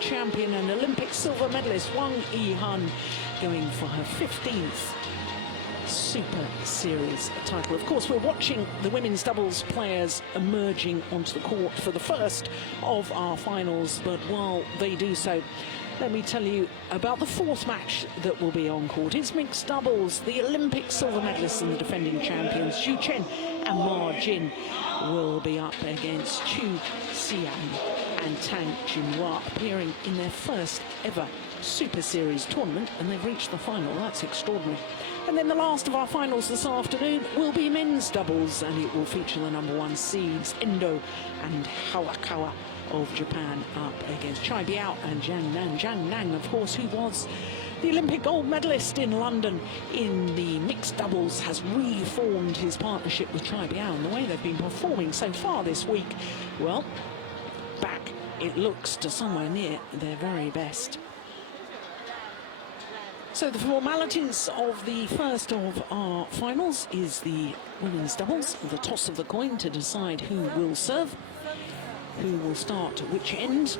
Champion and Olympic silver medalist Wang Yihan going for her 15th Super Series title. Of course, we're watching the women's doubles players emerging onto the court for the first of our finals, but while they do so, let me tell you about the fourth match that will be on court. It's mixed doubles. The Olympic silver medalists and the defending champions Cheng and Ma Jin will be up against Chu Xian and Tang Jinhua, appearing in their first ever Super Series tournament, and they've reached the final. That's extraordinary. And then the last of our finals this afternoon will be men's doubles, and it will feature the #1 seeds Endo and Hawakawa of Japan up against Chai Biao and Jiang Nan. Jiang Nan, of course, who was the Olympic gold medalist in London in the mixed doubles, has reformed his partnership with Chai Biao, and the way they've been performing so far this week, well, back it looks to somewhere near their very best. So the formalities of the first of our finals is the women's doubles, the toss of the coin to decide who will serve, who will start at which end.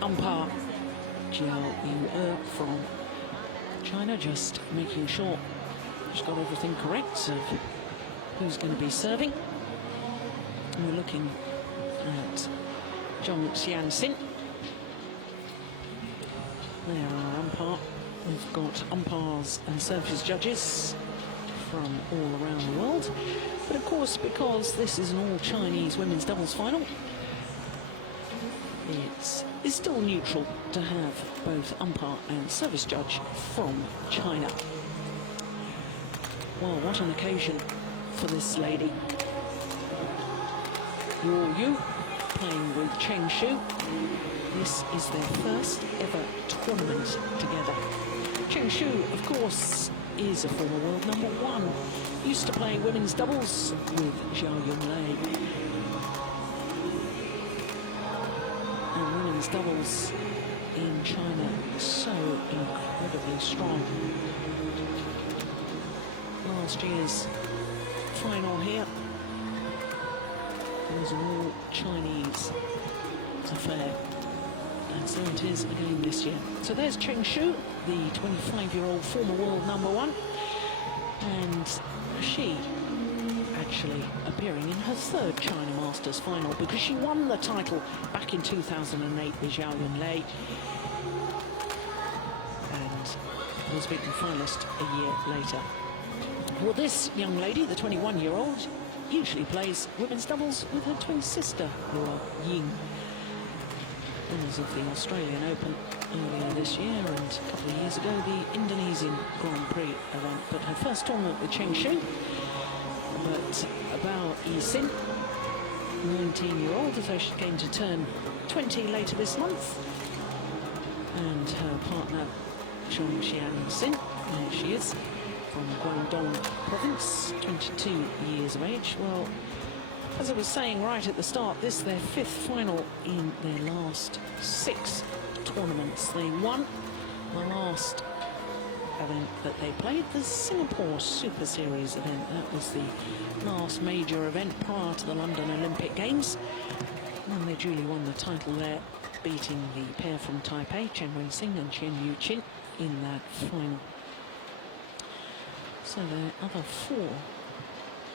Umpire Jiao Yu from China just making sure she's got everything correct of who's going to be serving. And we're looking at Zhong Qianxin. There are umpire. We've got umpires and service judges from all around the world. But of course, because this is an all-Chinese women's doubles final, it's still neutral to have both umpire and service judge from China. Well, what an occasion for this lady. Yu playing with Changzhou. This is their first ever tournament together. Chengzhou, of course, is a former world #1. Used to play women's doubles with Zhao Yonglei. And women's doubles in China is so incredibly strong. Last year's final here was an all-Chinese affair. And so it is again this year. So there's Chengzhou, the 25-year-old former world #1. And she actually appearing in her third China Masters final, because she won the title back in 2008 with Zhao Yunlei and was beaten finalist a year later. Well, this young lady, the 21-year-old, usually plays women's doubles with her twin sister, Li-Ning. Winners of the Australian Open earlier this year, and a couple of years ago the Indonesian Grand Prix event. But her first tournament with Chengzhou. But about Yixin, 19-year-old, so she's going to turn 20 later this month. And her partner, Zhong Qianxin, there she is, from Guangdong province, 22 years of age. Well, as I was saying right at the start, this is their 5th final in their last 6 tournaments. They won the last event that they played, the Singapore Super Series event. That was the last major event prior to the London Olympic Games. And they duly won the title there, beating the pair from Taipei, Chen Weising and Chen Yuqin, in that final. So there are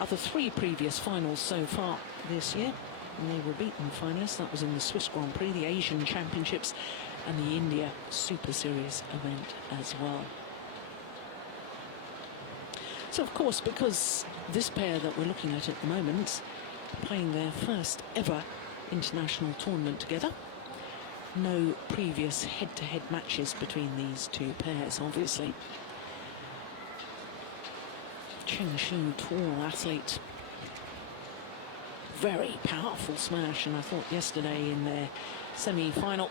other 3 previous finals so far this year, and they were beaten finalists. That was in the Swiss Grand Prix, the Asian Championships, and the India Super Series event as well. So of course, because this pair that we're looking at the moment playing their first ever international tournament together, no previous head-to-head matches between these two pairs, obviously. Chengzhou, tall athlete, very powerful smash, and I thought yesterday in their semi-final,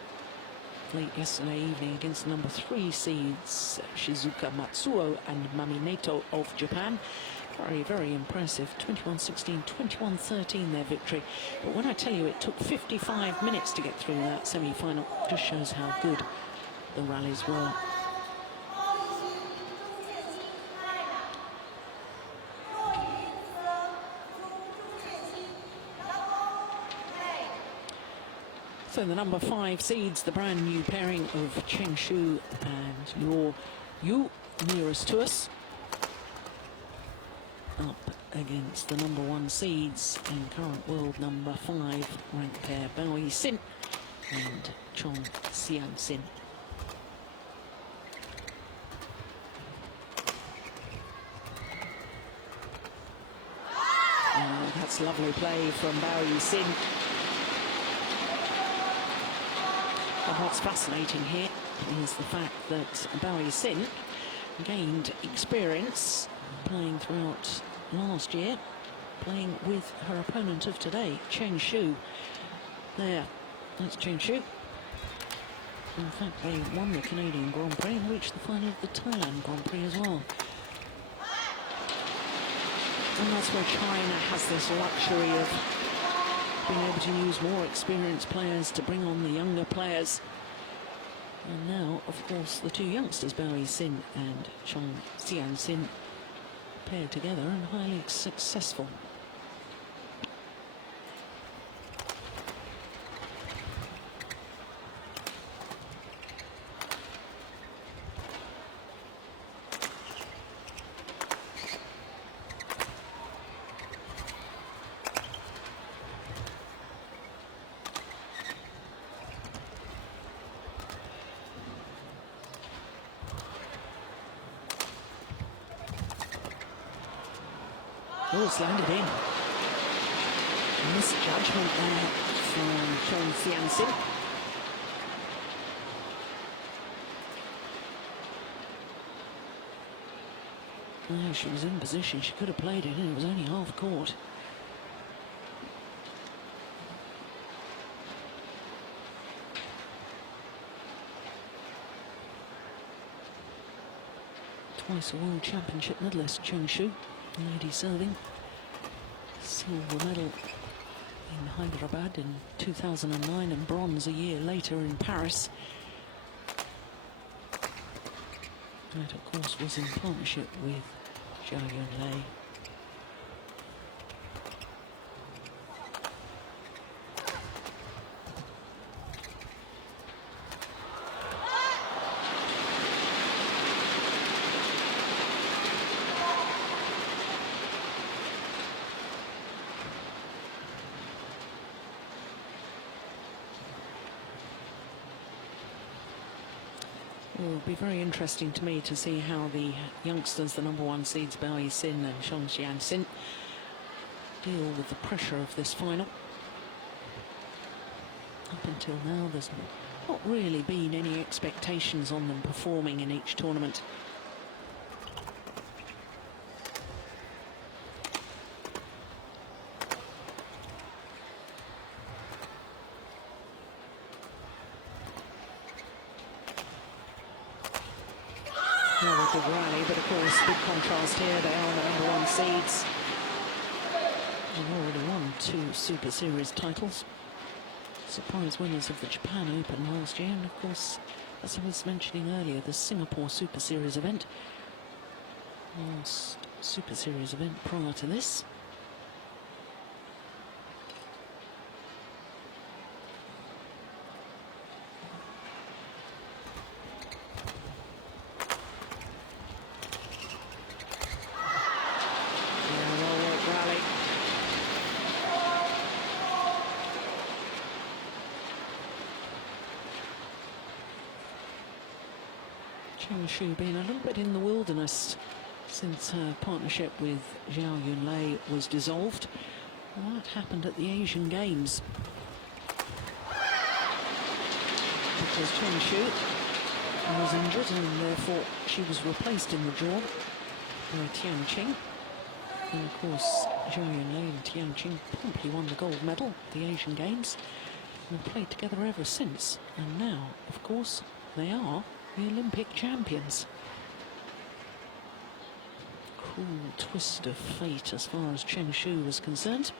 late yesterday evening, against the #3 seeds Shizuka Matsuo and Mamineto of Japan, very, very impressive. 21-16, 21-13 their victory. But when I tell you it took 55 minutes to get through that semi-final, just shows how good the rallies were. So the number 5 seeds, the brand new pairing of Changzhou and Luo Yu, nearest to us, up against the number 1 seeds and current world number 5 ranked pair Yixin and Qianxin. Oh, that's lovely play from Yixin. But what's fascinating here is the fact that Yixin gained experience playing throughout last year, playing with her opponent of today, Chengzhou. There, that's Chengzhou. In fact, they won the Canadian Grand Prix and reached the final of the Thailand Grand Prix as well. And that's where China has this luxury of being able to use more experienced players to bring on the younger players. And now, of course, the 2 youngsters, Yixin and Qianxin, paired together and highly successful. Oh, it's landed in. Misjudgment there from Qianxin. No, she was in position. She could have played it, and it was only half court. Twice a World Championship medalist, Chengzhou. Lady serving. Silver medal in Hyderabad in 2009 and bronze a year later in Paris. That, of course, was in partnership with Zhao Yunlei. It will be very interesting to me to see how the youngsters, the number 1 seeds, Yixin and Qianxin, deal with the pressure of this final. Up until now, there's not really been any expectations on them performing in each tournament. Another big rally, but of course, big contrast here. They are the number 1 seeds. They've already won 2 Super Series titles. Surprise winners of the Japan Open last year, and of course, as I was mentioning earlier, the Singapore Super Series event. Last Super Series event prior to this. Chengzhou been a little bit in the wilderness since her partnership with Zhao Yunlei was dissolved. And that happened at the Asian Games. Because Chengzhou was injured and therefore she was replaced in the draw by Tianqing. And of course, Zhao Yunlei and Tianqing promptly won the gold medal at the Asian Games. And have played together ever since. And now, of course, they are the Olympic champions. Cruel twist of fate as far as Chengzhou was concerned.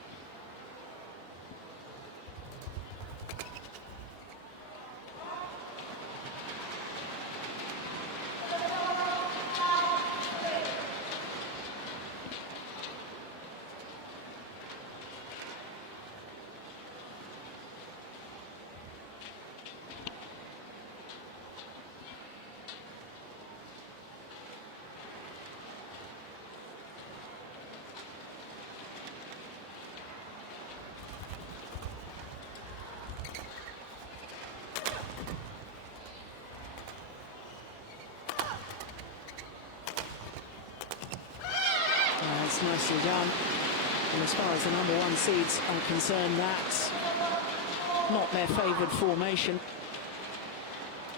nicely done. And as far as the number one seeds are concerned, that's not their favoured formation.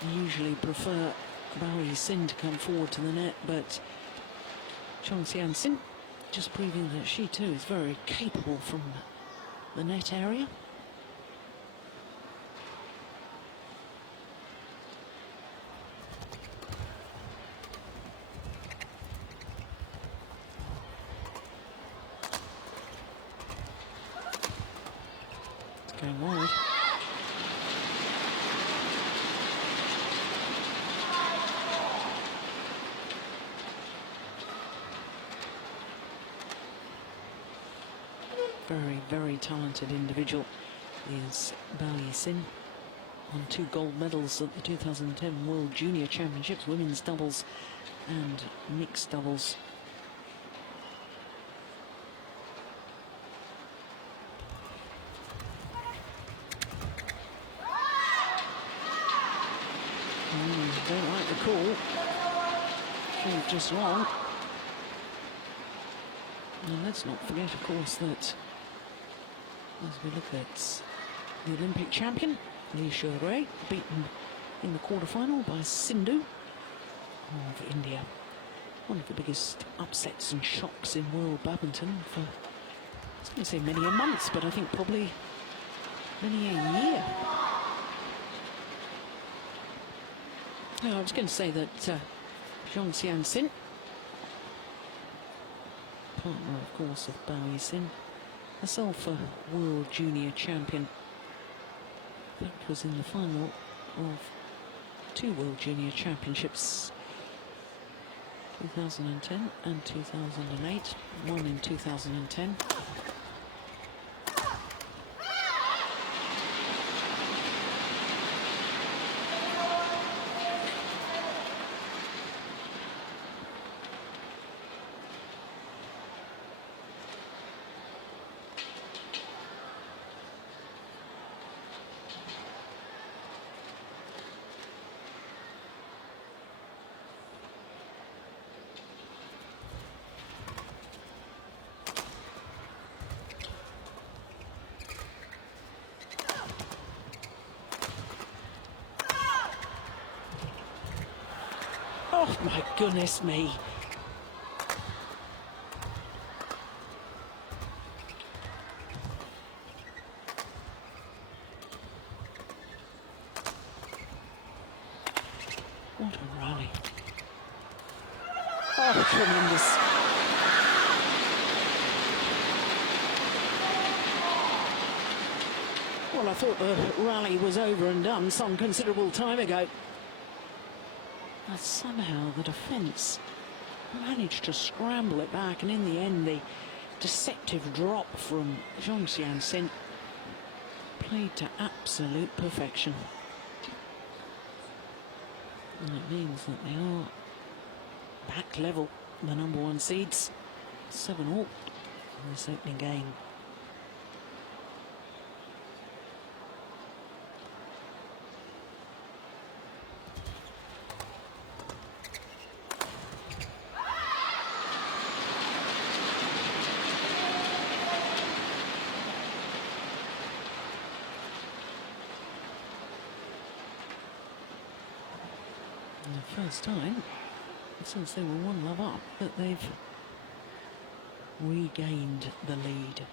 They usually prefer Yixin to come forward to the net, but Qianxin just proving that she too is very capable from the net area. It's going wide. Very, very talented individual is Yixin. Won 2 gold medals at the 2010 World Junior Championships, women's doubles and mixed doubles. Don't like the call. Just long. And let's not forget, of course, that as we look at the Olympic champion, Li-Ning, beaten in the quarterfinal by Sindhu of India. One of the biggest upsets and shocks in world badminton for, I was going to say many a month, but I think probably many a year. No, I was going to say that Zhong Qianxin, partner, of course, of Yixin, herself a world junior champion. In fact, was in the final of 2 world junior championships, 2010 and 2008, one in 2010. Oh my goodness me. What a rally. Oh, tremendous. Well, I thought the rally was over and done some considerable time ago. But somehow the defence managed to scramble it back, and in the end the deceptive drop from Zhong Qianxin played to absolute perfection. And it means that they are back level, the number one seeds, 7-all in this opening game. The first time since they were 1-love up that they've regained the lead.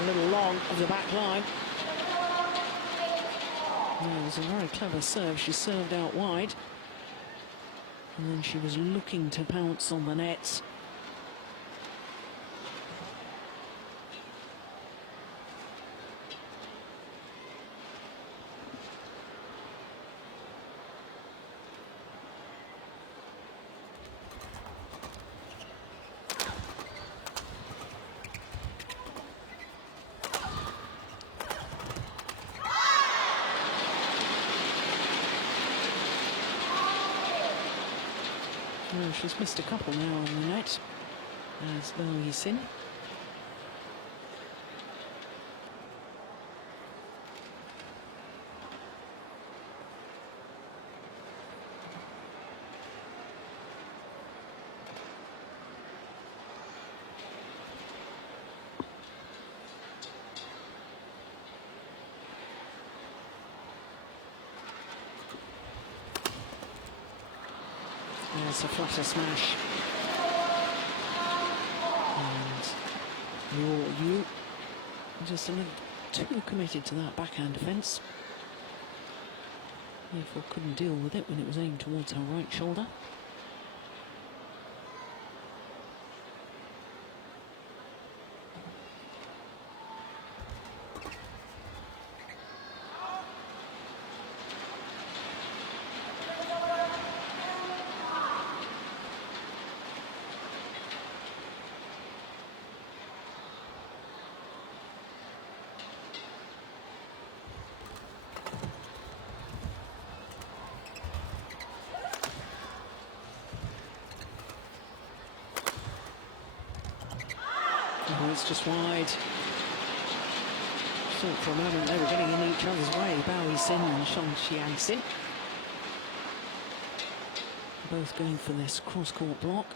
A little long of the back line. It was a very clever serve. She served out wide, and then she was looking to pounce on the nets. Oh, she's missed a couple now on the net, as Yixin. There's a flutter smash. And you just a little too committed to that backhand defence. Therefore couldn't deal with it when it was aimed towards her right shoulder. Oh, it's just wide. Thought for a moment they were getting in each other's way. Yixin and Qianxin. Both going for this cross-court block.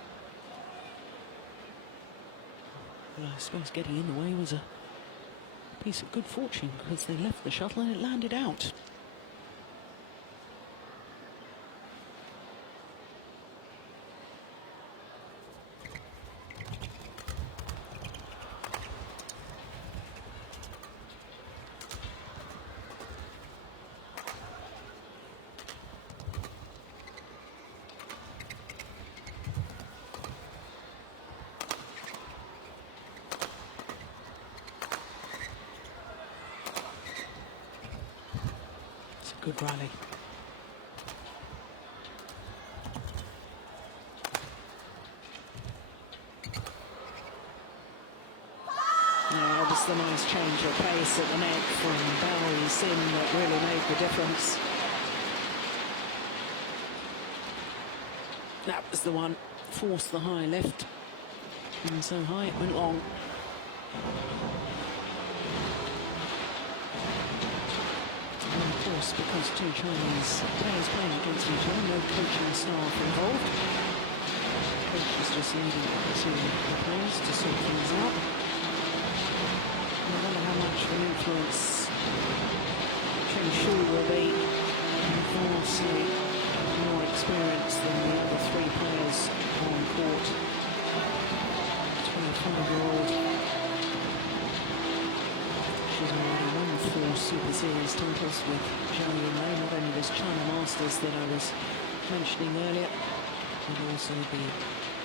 But I suppose getting in the way was a piece of good fortune, because they left the shuttle and it landed out. Good rally. Yeah, just the nice change of pace at the net from Yixin that really made the difference. That was the one. Forced the high lift. And so high it went long. Because two Chinese players playing against each other, no coaching staff involved. Coach is just leading to the players to sort things out. No matter how much of an influence Changzhou will be, vastly more experienced than the other three players on court. 25-year-old. She's already won 4 Super Series titles with Zhong, not only this China Masters that I was mentioning earlier, but also the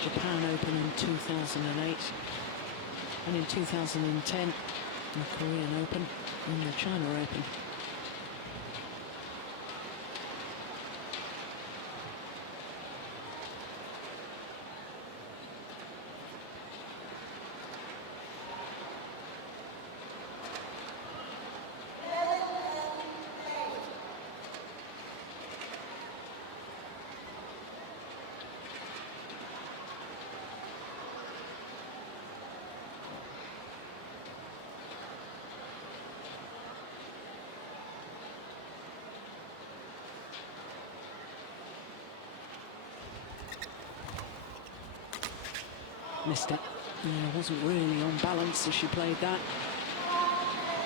Japan Open in 2008, and in 2010 the Korean Open and the China Open. Missed it. Yeah, wasn't really on balance as she played that.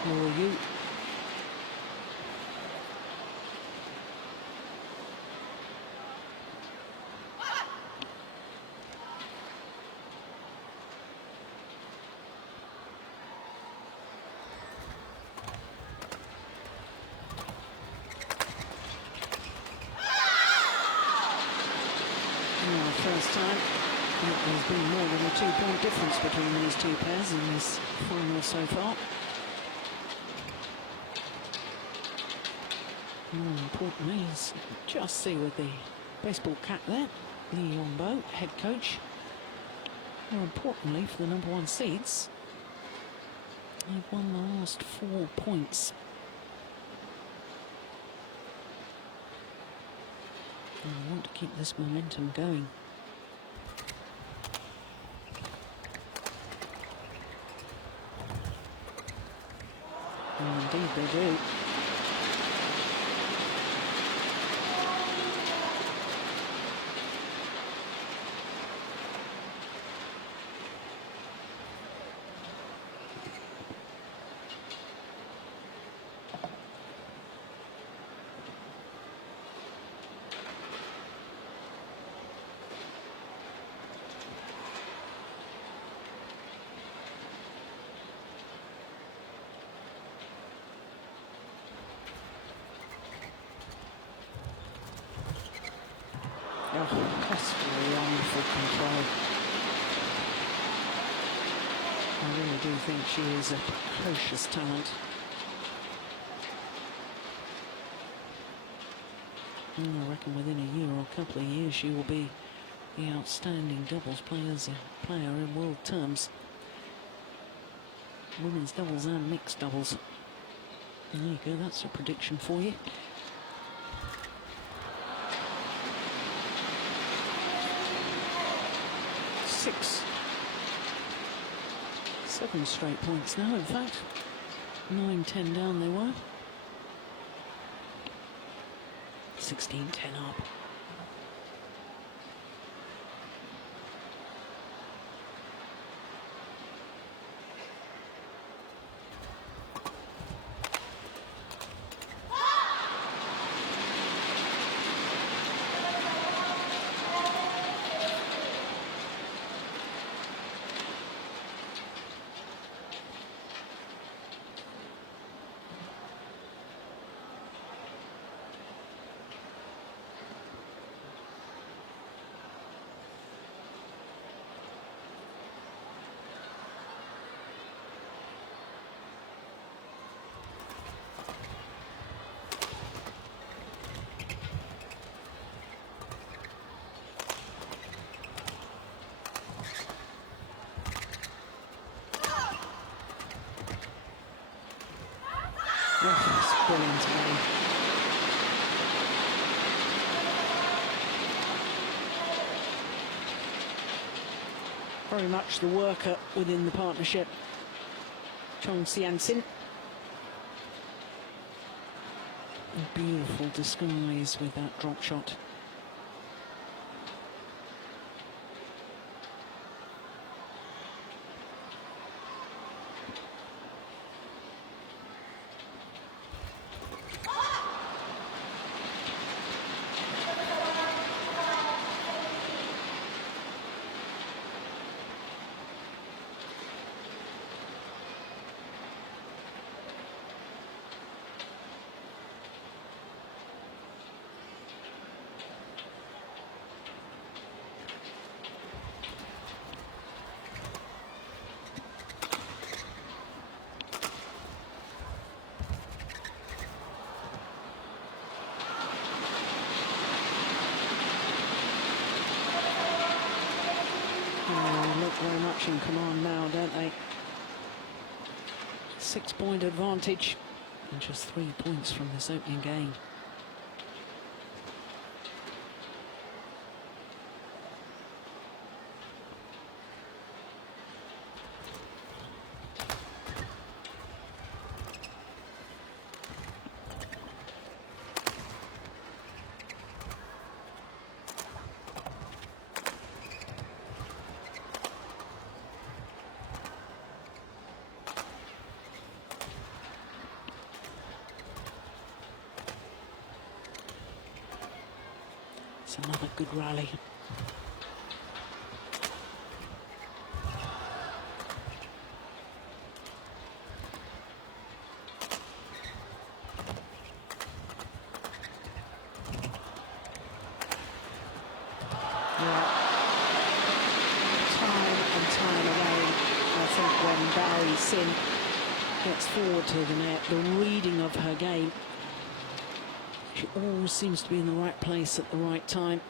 Nor you. First time. There's been more than a 2-point difference between these two pairs in this final so far. More importantly is just see with the baseball cap there, Li-Ning, head coach. More importantly for the #1 seeds, they've won the last 4 points. And I want to keep this momentum going. Well, indeed they do. Oh, that's wonderful control. I really do think she is a precocious talent. I reckon within a year or a couple of years she will be the outstanding doubles player in world terms. Women's doubles and mixed doubles. There you go, that's a prediction for you. Seven straight points now, in fact. 9-10 down they were. 16-10 up. Oh, that's brilliant again. Very much the worker within the partnership. Qianxin. A beautiful disguise with that drop shot. Look very much in command now, don't they? 6-point advantage and just 3 points from this opening game. It's another good rally. Yixin gets forward to the net, the reading of her game. She always seems to be in the right place at the right time.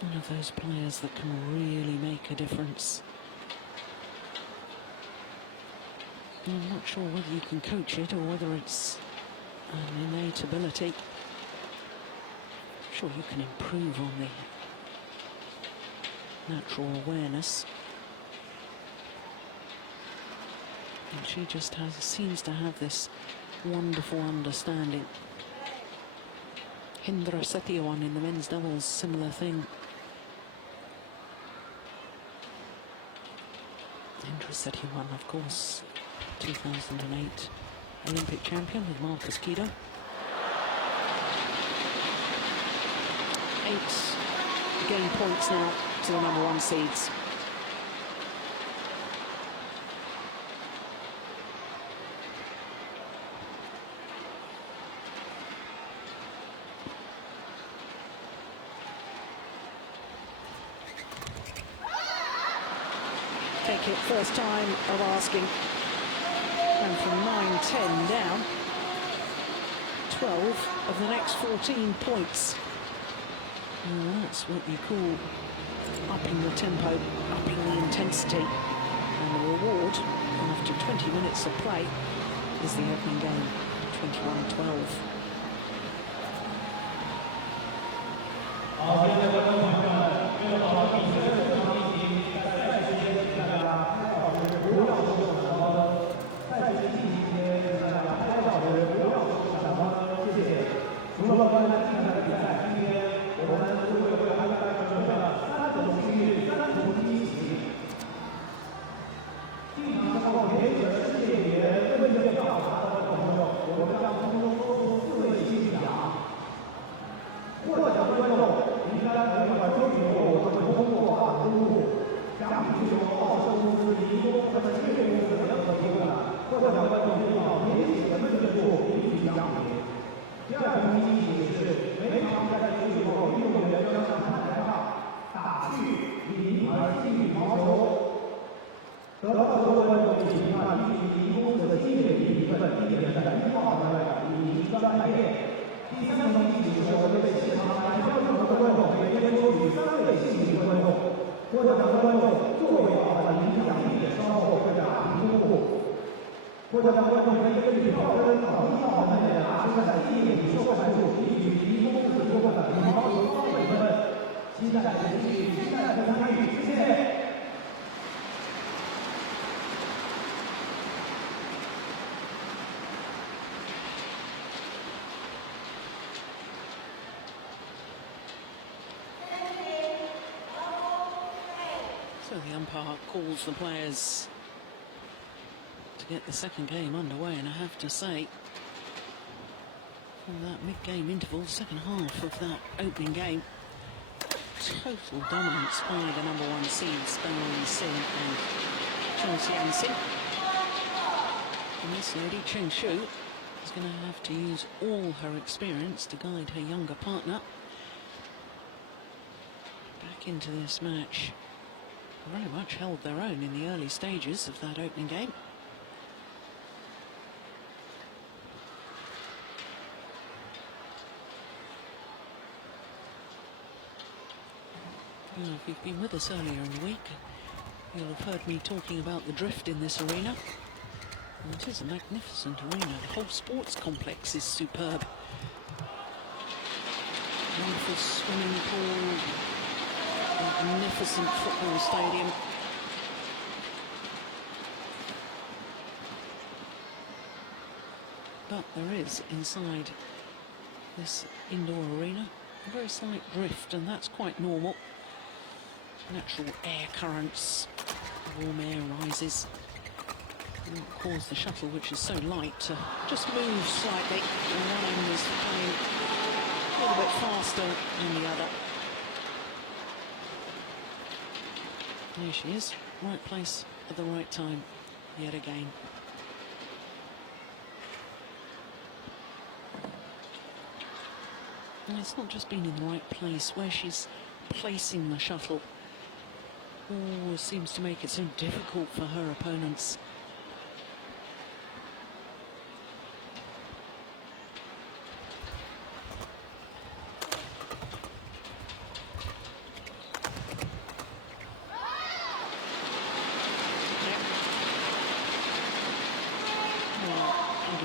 One of those players that can really make a difference. I'm not sure whether you can coach it or whether it's an innate ability. I'm sure you can improve on the natural awareness. And she just seems to have this wonderful understanding. Hindra Setyawan in the men's doubles, similar thing. Hindra Setyawan, of course, 2008 Olympic champion with Marcus Kido. 8 game points now to the #1 seeds. Take it, first time of asking. And from 9-10 down, 12 of the next 14 points. And that's what you call upping the tempo, upping the intensity. And the reward, after 20 minutes of play, is the opening game, 21-12. So the umpire calls the players to get the second game underway, and I have to say, from that mid-game interval, second half of that opening game, total dominance by the #1 seeds, Li-Ning and Qianxin. And this lady, Changzhou, is going to have to use all her experience to guide her younger partner back into this match. Very much held their own in the early stages of that opening game. Well, if you've been with us earlier in the week, you'll have heard me talking about the drift in this arena. And it is a magnificent arena. The whole sports complex is superb. Wonderful swimming pool, magnificent football stadium. But there is, inside this indoor arena, a very slight drift, and that's quite normal. Natural air currents, warm air rises, and cause the shuttle, which is so light, to just move slightly. And one end is playing a little bit faster than the other. There she is, right place at the right time, yet again. And it's not just been in the right place, where she's placing the shuttle always seems to make it so difficult for her opponents.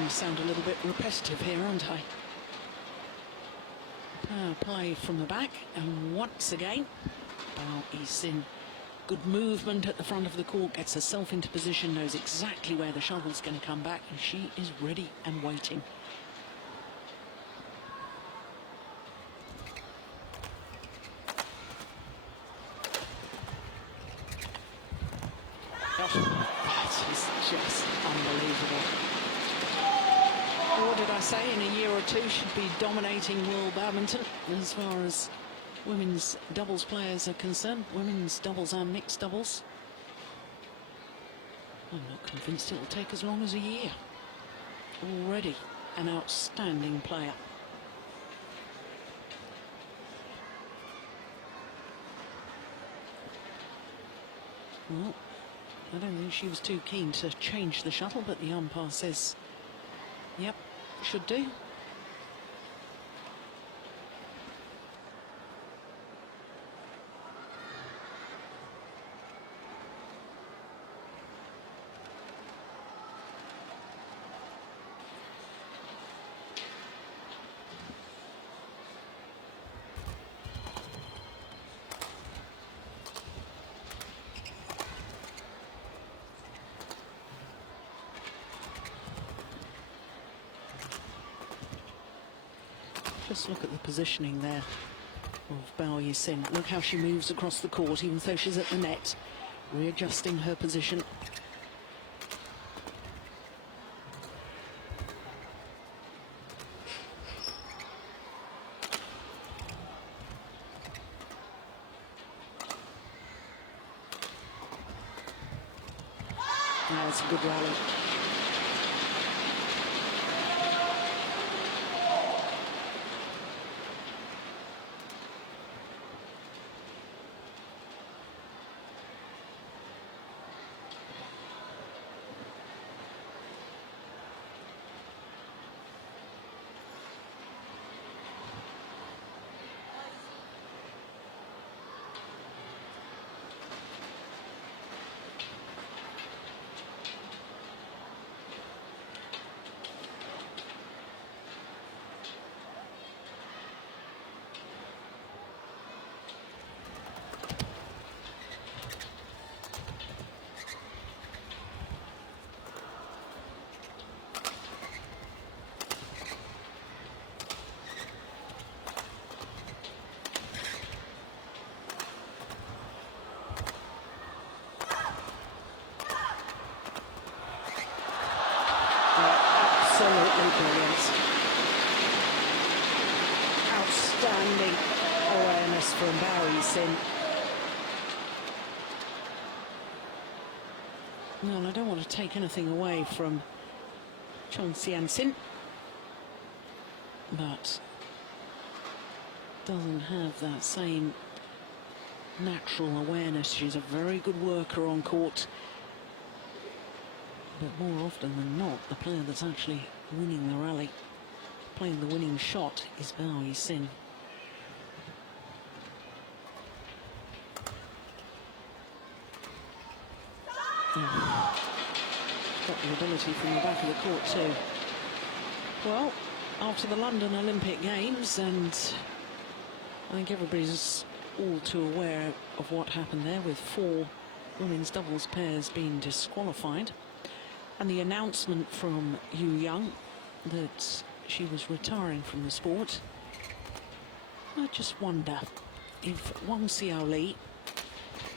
Sound a little bit repetitive here, aren't I? Power play from the back, and once again, Yixin good movement at the front of the court, gets herself into position, knows exactly where the shovel's going to come back, and she is ready and waiting. Oh, that is just unbelievable. What did I say? In a year or two, she'd be dominating world badminton as far as women's doubles players are concerned, women's doubles and mixed doubles. I'm not convinced it'll take as long as a year. Already an outstanding player. Well, I don't think she was too keen to change the shuttle, but the umpire says, yep, should do. Just look at the positioning there of Yixin. Look how she moves across the court, even though she's at the net, readjusting her position. That's a good rally. Absolutely brilliant. Outstanding awareness from Yixin. No, and I don't want to take anything away from Qianxin, but doesn't have that same natural awareness. She's a very good worker on court. But more often than not, the player that's actually winning the rally, playing the winning shot, is Yixin. Got the ability from the back of the court too. Well, after the London Olympic Games, and I think everybody's all too aware of what happened there, with 4 women's doubles pairs being disqualified. And the announcement from Yixin that she was retiring from the sport. I just wonder if Wang Xiaoli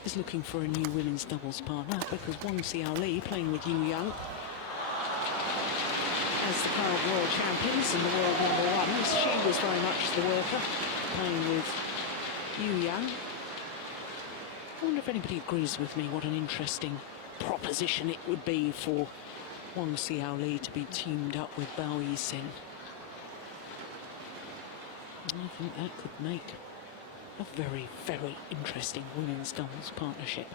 is looking for a new women's doubles partner, because Wang Xiaoli, playing with Yixin as the current world champions and the world #1s, she was very much the worker, playing with Yixin. I wonder if anybody agrees with me what an interesting proposition it would be for Wang Xiaoli to be teamed up with Yixin. I think that could make a very, very interesting women's doubles partnership.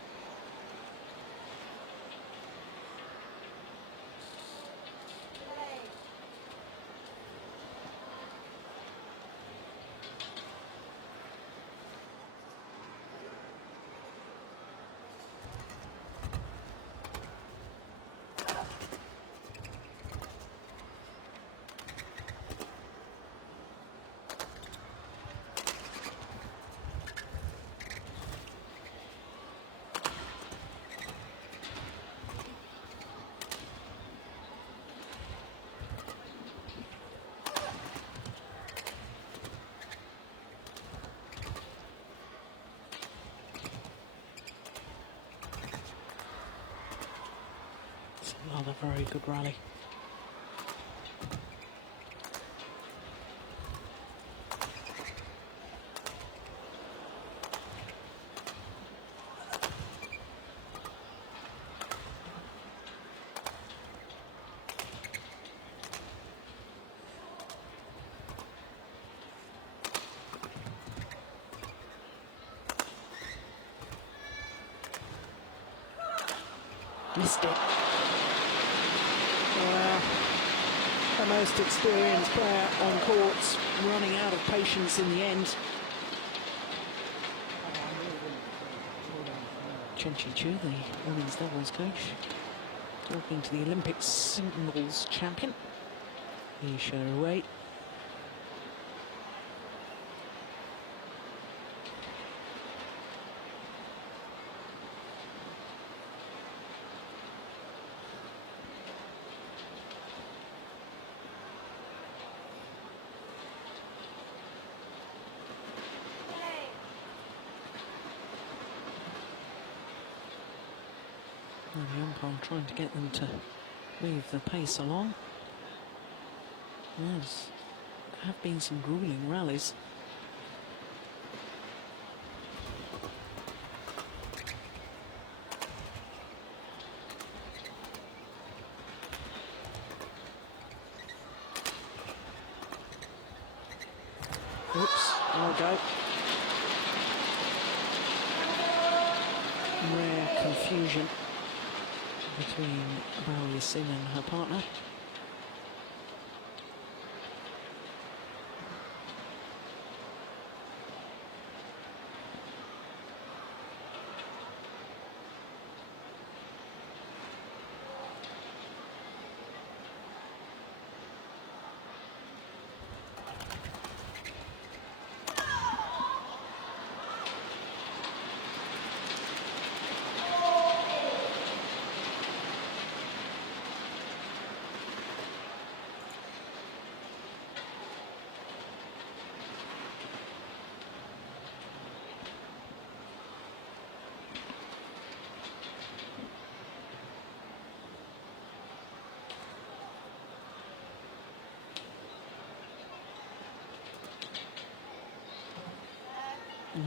It's another very good rally. Missed it. The most experienced player on courts running out of patience in the end. Cheng, the women's doubles coach, talking to the Olympic singles champion. He showed her away. And the umpire trying to get them to move the pace along. There have been some grueling rallies. Oops, I'll go. Rare confusion between Yixin and her partner.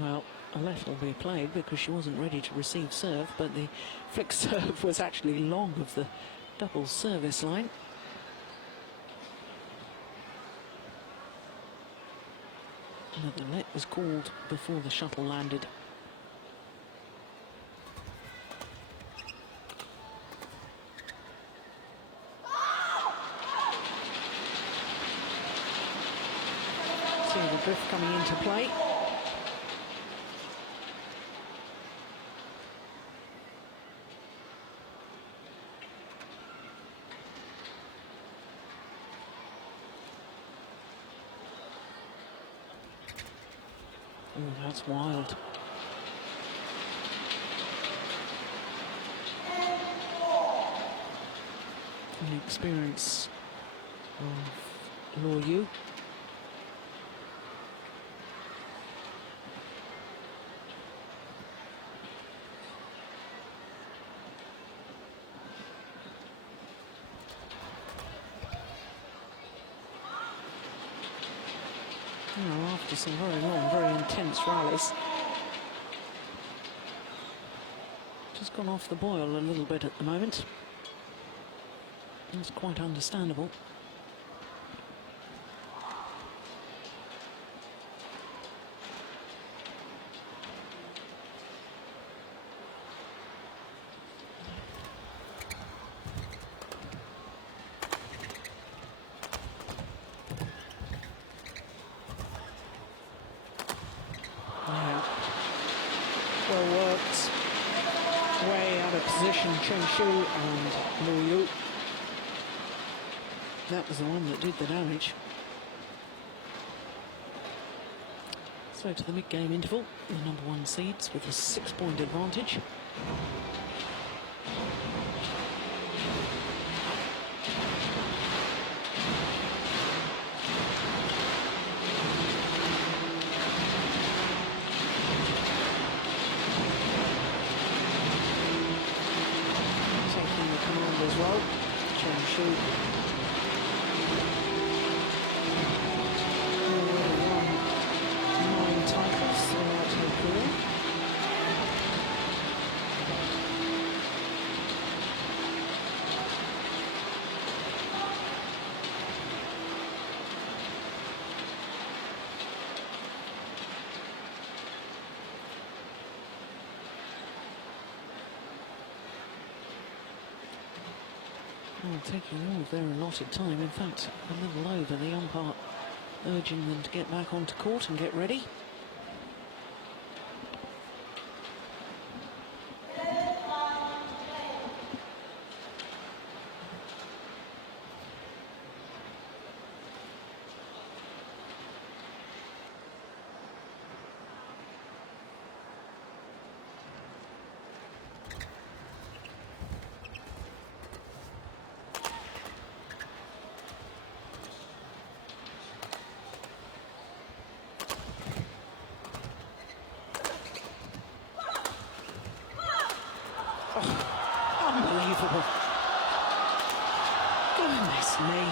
Well, a left will be played because she wasn't ready to receive serve, but the flick serve was actually long of the double service line. But the net was called before the shuttle landed. See the drift coming into play. Oh, that's wild. The experience of Luo Yu. After some very long, very intense rallies, just gone off the boil a little bit at the moment. It's quite understandable. Well worked, way out of position, Changzhou and Luo Yu. That was the one that did the damage. So to the mid-game interval, the number one seeds with a 6-point advantage. Taking the command as well. ago. Changzhou. Already won 9 titles throughout her career. Well, taking all of their allotted time, in fact, a little over, the umpire urging them to get back onto court and get ready. Unbelievable. Goodness me.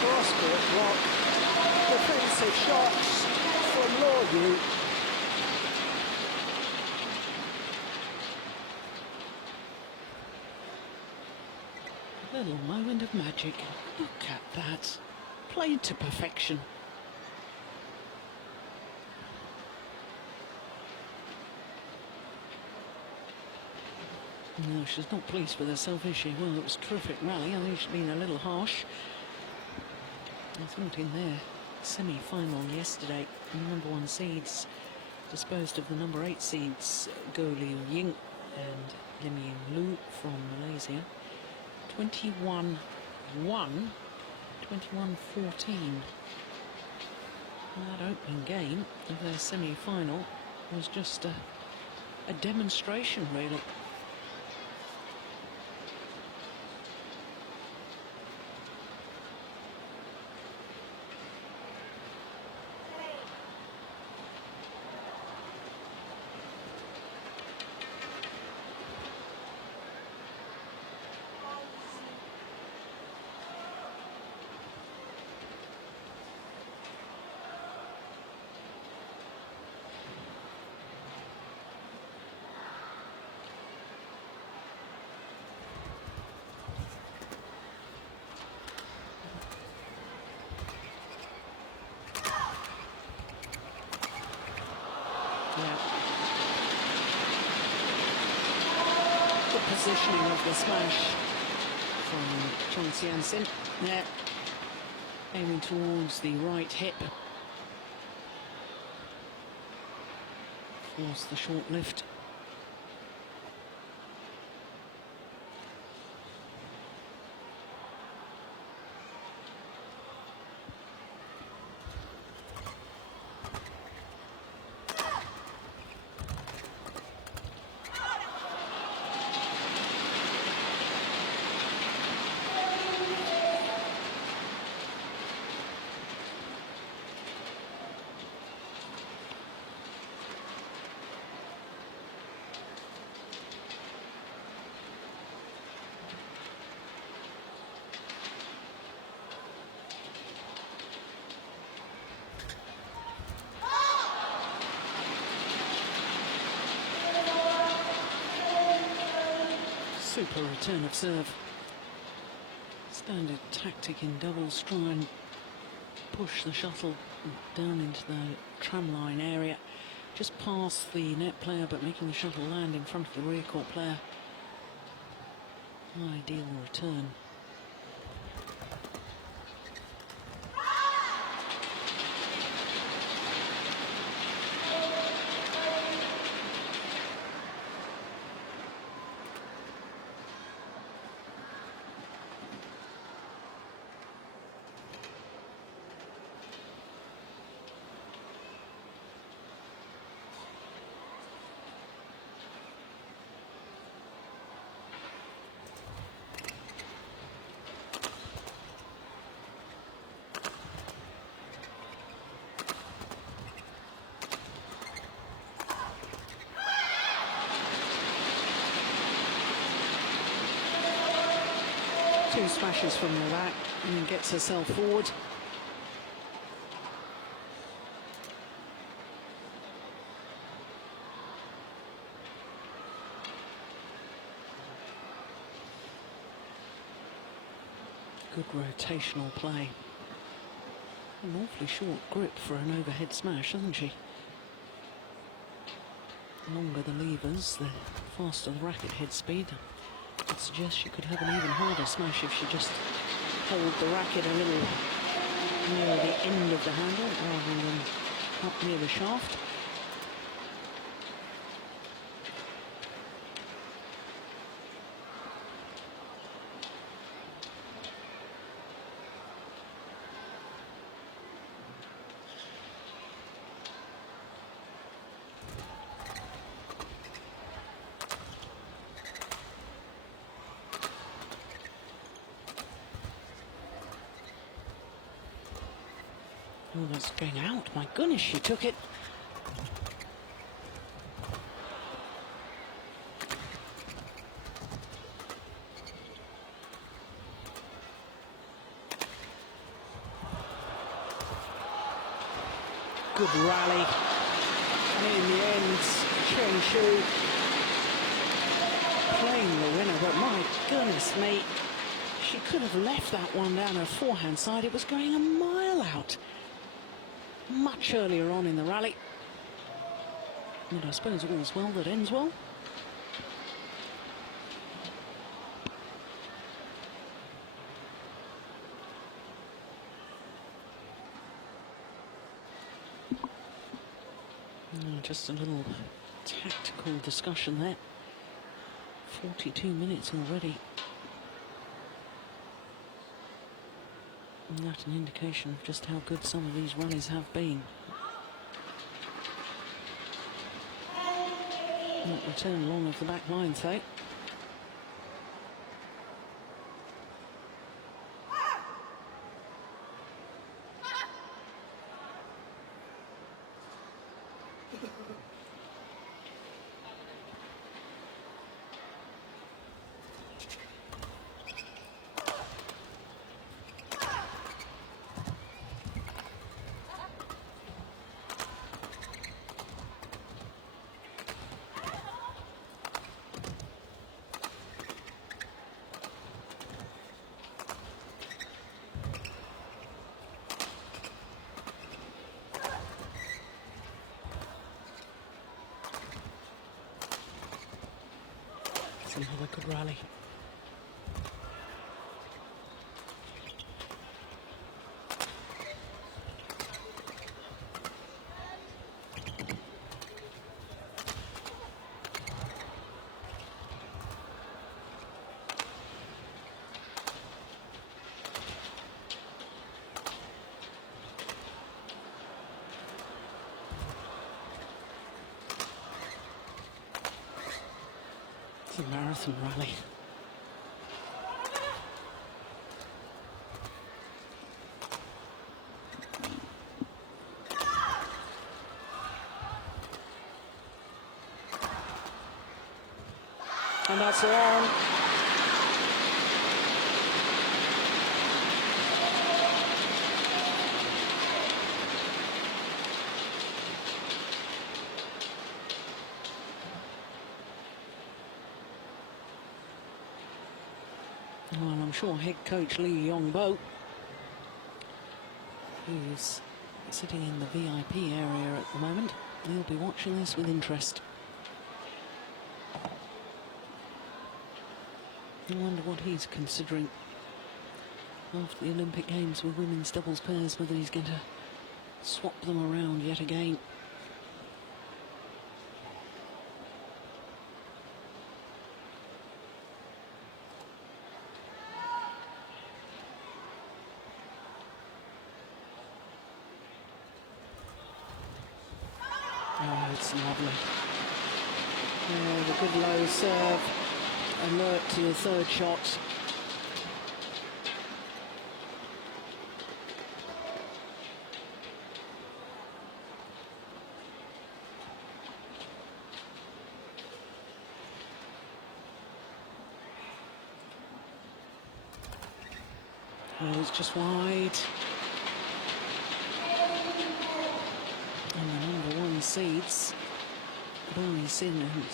Cross-court block, defensive shots from Luo. A little moment of magic. Look at that. Played to perfection. No, she's not pleased with herself, is she? Well, it was a terrific rally. I think she's been a little harsh. I thought in their semi-final yesterday, the #1 seeds disposed of the #8 seeds, Li-Ning and Li-Ning from Malaysia. 21-1, 21-14. That opening game of their semi-final was just a demonstration, really. Yeah. Good positioning of the smash from Qianxin. There, aiming towards the right hip. Force the short lift. Super return of serve. Standard tactic in doubles, try and push the shuttle down into the tramline area, just past the net player, but making the shuttle land in front of the rear court player. Ideal return. 2 smashes from the back and then gets herself forward. Good rotational play. An awfully short grip for an overhead smash, hasn't she? The longer the levers, the faster the racket head speed. I'd suggest she could have an even harder smash if she just held the racket a little near the end of the handle rather than up near the shaft. Oh, that's going out. My goodness, she took it. Good rally. And in the end, Changzhou playing the winner. But my goodness me, she could have left that one down her forehand side. It was going a mile out. Much earlier on in the rally. And I suppose all's well that ends well. Just a little tactical discussion there. 42 minutes already. And that's an indication of just how good some of these rallies have been. Not return long of the back line, though. Another good rally. It's a marathon rally. And that's on. Well, I'm sure head coach Li-Ning, who's sitting in the VIP area at the moment, he'll be watching this with interest. I wonder what he's considering after the Olympic Games with women's doubles pairs, whether he's going to swap them around yet again. Oh, it's lovely. Oh, the good low serve. Alert to the third shot. Well, it's just wide. And the number one seeds, Yixin and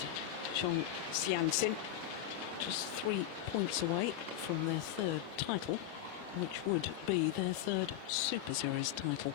Zhong Qianxin, just 3 points away from their third title, which would be their third Super Series title.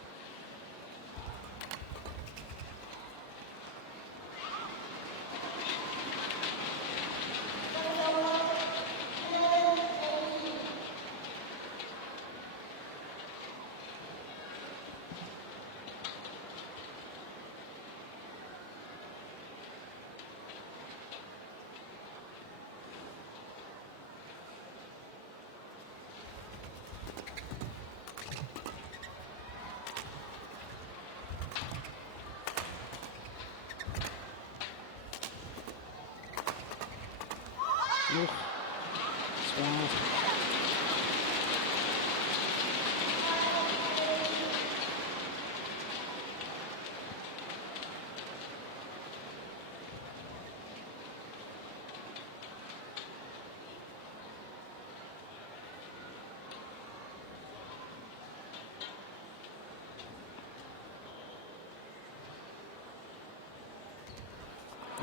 Oh, it's wild.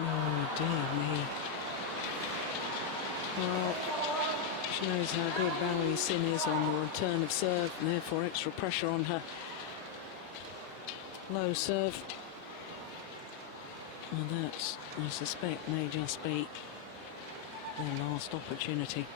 Oh, dear me. Well, she knows how good Yixin is on the return of serve, and therefore extra pressure on her low serve. And that, I suspect, may just be their last opportunity.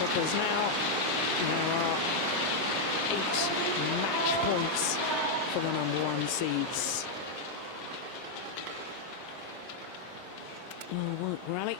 Because now there are 8 match points for the number one seeds. Oh, work rally.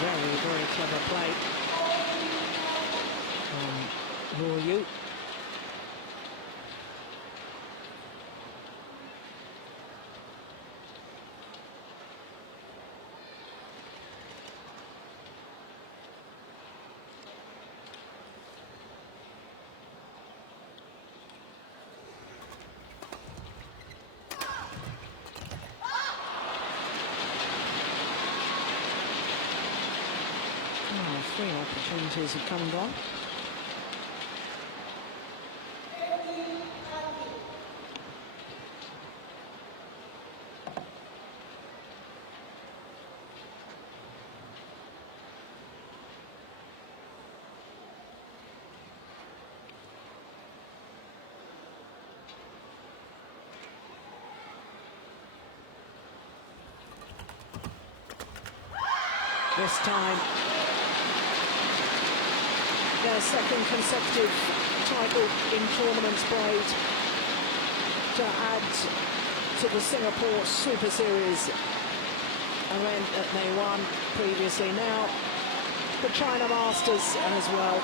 Very, very clever play from Yu. Three opportunities have come and gone. This time, their second consecutive title in tournaments played to add to the Singapore Super Series event that they won previously. Now the China Masters as well.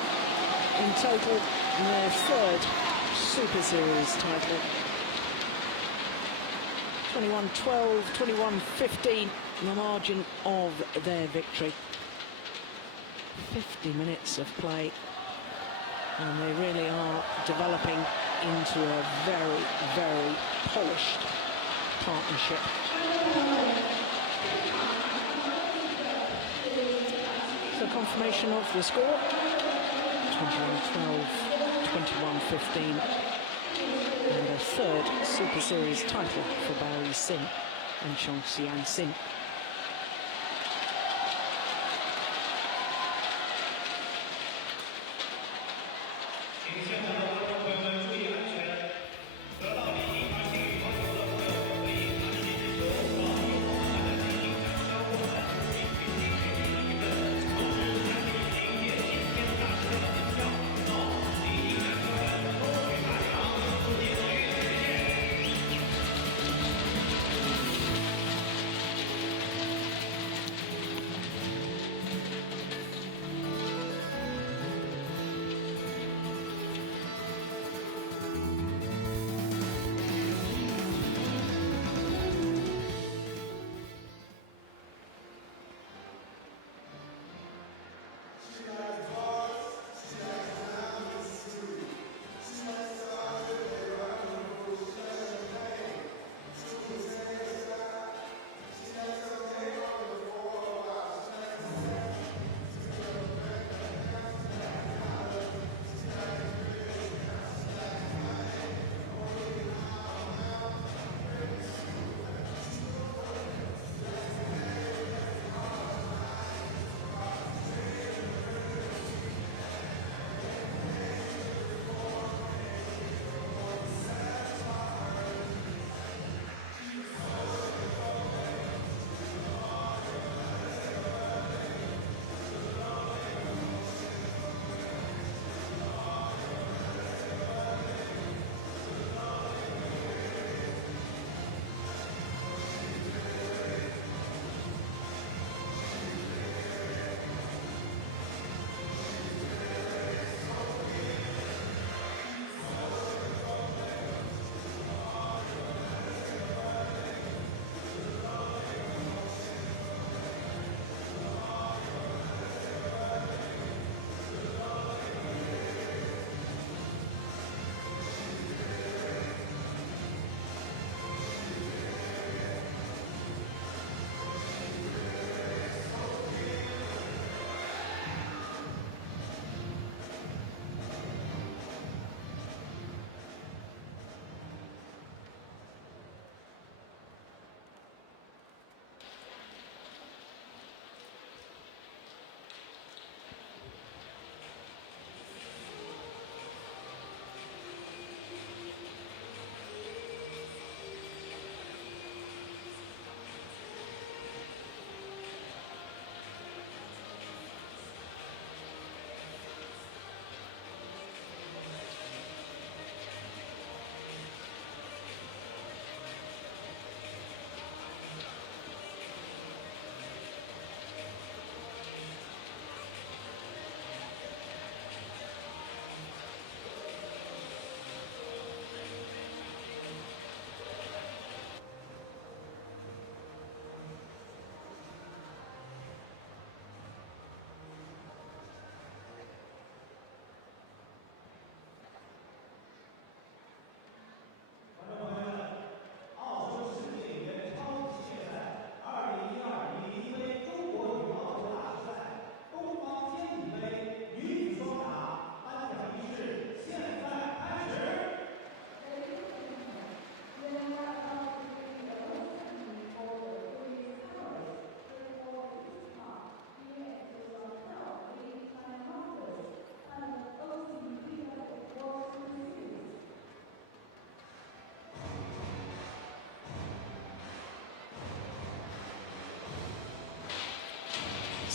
In total, their third Super Series title. 21-12, 21-15, the margin of their victory. 50 minutes of play, and they really are developing into a very, very polished partnership. So confirmation of the score. 21-12, 21-15, and a third Super Series title for Yixin and Qianxin.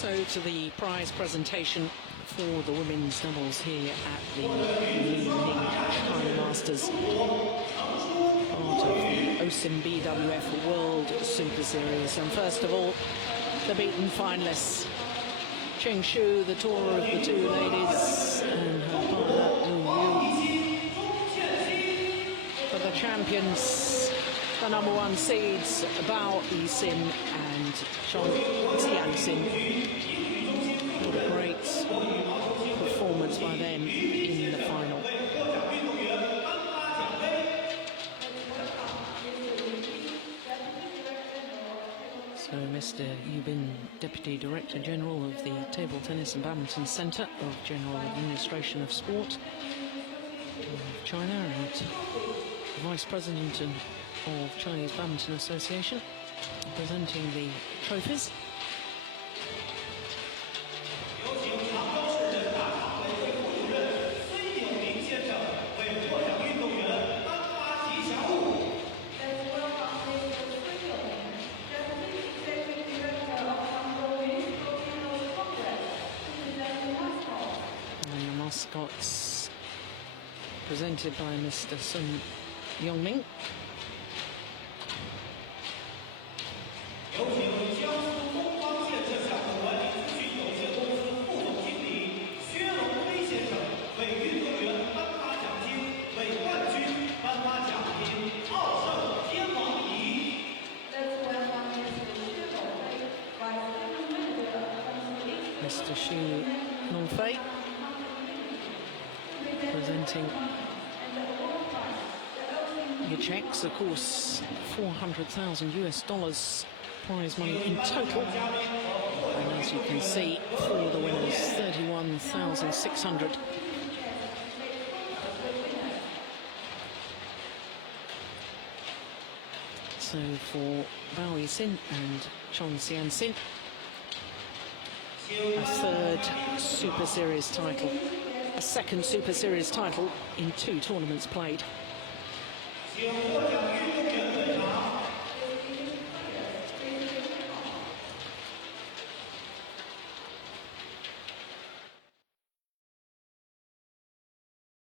So to the prize presentation for the women's doubles here at the Li-Ning China Masters, part of the Yixin BWF World Superseries. And first of all, the beaten finalists, Cheng, the taller of the two ladies, and her partner Yu. For the champions, the number one seeds, Yixin and Qianxin. What a great performance by them in the final. So Esther, you've been Deputy Director General of the Table Tennis and Badminton Centre of General Administration of Sport of China and Vice President of Chinese Badminton Association, presenting the trophies. Mascots presented by Mr. Sun Yongming. Mr. Xu Nongfei presenting your checks, of course, $400,000 prize money in total. And as you can see, for the winners, $31,600. So for Bao Yixin and Qianxin, a third Super Series title. A second Super Series title in 2 tournaments played.